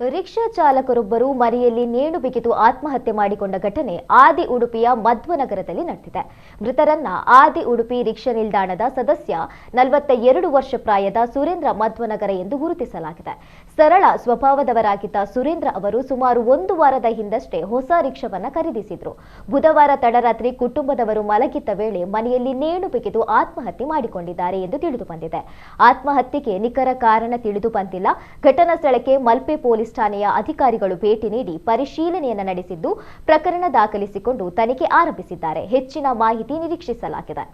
Rickshaw ಚಾಲಕರೊಬ್ಬರು ಮನೆಯಲ್ಲಿ ನೇಣು ಬಿಗಿದು ಆತ್ಮಹತ್ಯೆ ಮಾಡಿಕೊಂಡ ಘಟನೆ ಆದಿ ಉಡುಪಿಯ ಮಧ್ವನಗರದಲ್ಲಿ ನಡೆದಿದೆ. ಮೃತರನ್ನ ಆದಿ ಉಡುಪಿ ರಿಕ್ಷಾ ನಿಲ್ದಾಣದ ಸದಸ್ಯ 42 ವರ್ಷ ಪ್ರಾಯದ ಸುರೇಂದ್ರ ಮಧ್ವನಗರ ಎಂದು ಗುರುತಿಸಲಾಗಿದೆ. ಸರಳ ಸ್ವಭಾವದವರಾಗಿದ್ದ ಸುರೇಂದ್ರ ಅವರು ಸುಮಾರು 1 ವಾರದ ಹಿಂದಷ್ಟೇ ಹೊಸ ರಿಕ್ಷಾವನ್ನ ಖರೀದಿಸಿದ್ರು. ಬುಧವಾರ ತಡರಾತ್ರಿ ಕುಟುಂಬದವರು ಮಲಗಿದ್ದ ವೇಳೆ ಮನೆಯಲ್ಲಿ ನೇಣು ಬಿಗಿದು ಆತ್ಮಹತ್ಯೆ ಮಾಡಿಕೊಂಡಿದ್ದಾರೆ ಎಂದು ತಿಳಿದು ಬಂದಿದೆ. ಆತ್ಮಹತ್ಯೆಗೆ ನಿಖರ ಕಾರಣ ತಿಳಿದು ಬಂದಿಲ್ಲ. ಘಟನಾ ಸ್ಥಳಕ್ಕೆ ಮಲ್ಪೆ ಪೊಲೀಸ್ ಠಾಣೆಯ ಅಧಿಕಾರಿಗಳು ಭೇಟಿ ನೀಡಿ ಪರಿಶೀಲನೆಯನ್ನು ನಡೆಸಿದ್ದು ಪ್ರಕರಣ ದಾಖಲಿಸಿಕೊಂಡು ತನಿಖೆ ಆರಂಭಿಸಿದ್ದಾರೆ. ಹೆಚ್ಚಿನ ಮಾಹಿತಿ ನಿರೀಕ್ಷಿಸಲಾಗಿದೆ.